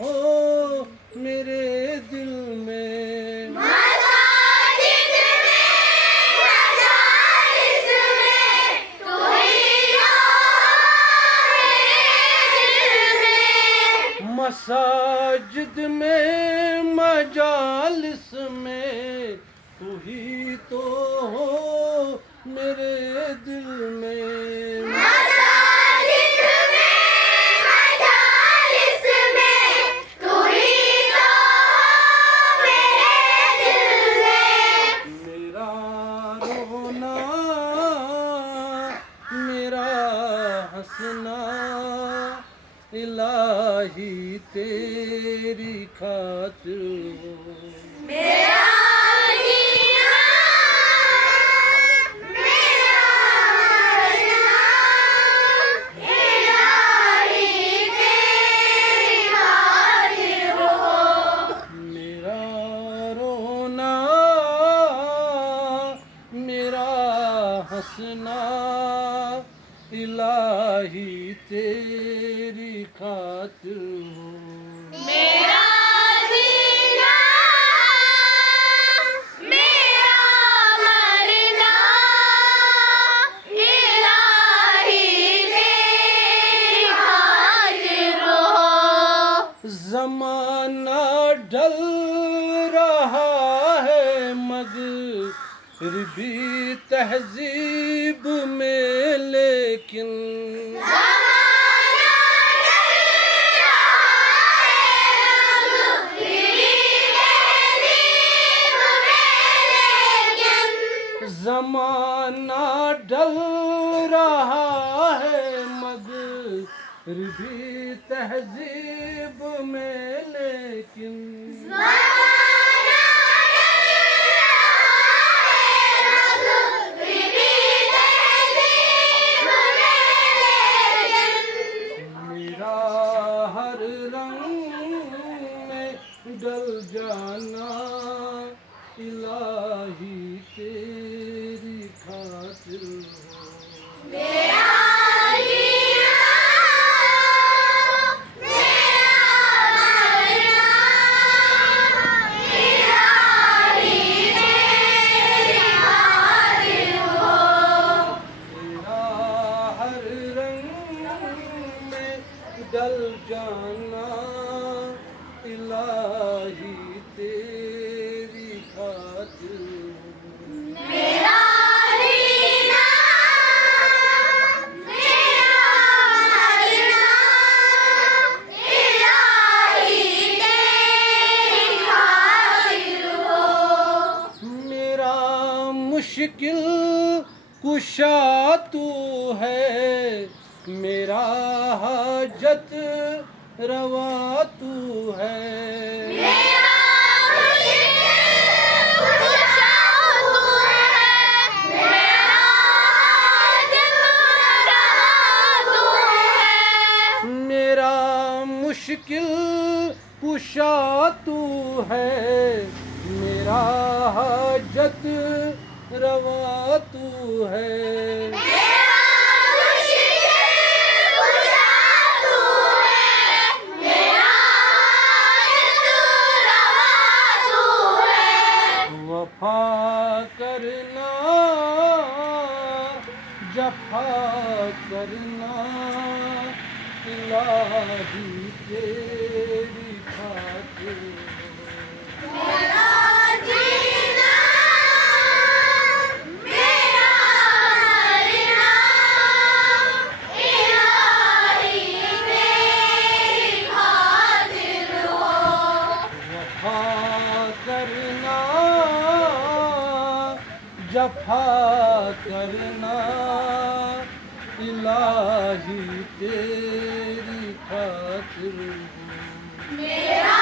हो मेरे दिल में। मसाजिद में, मजालिस में, तू ही हो मेरे दिल में। मसाजिद में मजालिस में तू ही तो हो मेरे दिल में। मसाजिद में, मजालिस में, तू ही तो हो मेरे दिल में। मेरा रोना मेरा हंसना इलाही तेरी खातिर हो। मेरा जीना, मेरा मरना, इलाही तेरी खातिर हो। मेरा रोना मेरा हंसना इलाही तेरी खातिर हो। मेरा जीना, मेरा मरना, इलाही तेरी खातिर हो। ज़माना ढल रहा है मगरिबी तहजीब में, लेकिन ज़माना ढल रहा है मगरिबी तहज़ीब में, लेकिन ज़माना ढल रहा है मगरिबी तहजीब में, लेकिन ज़माना ढल रहा है मगरिबी तहज़ीब में, लेकिन मेरा हर रंग में डल जाना इलाही तेरी खातिर हो। मेरा जीना, मेरा मरना, इलाही तेरी खातिर हो। मेरा हर रंग में डल जाना इलाही तेरी खातिर हो। मेरा जीना, मेरा मरना, इलाही तेरी खातिर हो। मेरा मुश्किल कुशा तू है, मेरा हाजत रवा तू है। मेरा मुश्किल कुशा तू है, मेरा हाजत रवा तू है। मेरा मुश्किल कुशा तू है, मेरा हाजत रवा तू है। मेरा मुश्किल कुशा तू है, मेरा हाजत रवा तू है। वफा करना जफा करना इलाही तेरी खातिर हो। मेरा जीना, मेरा मरना, इलाही तेरी खातिर हो। वफा करना जफा करना इलाही तेरी खातिर हो। मेरा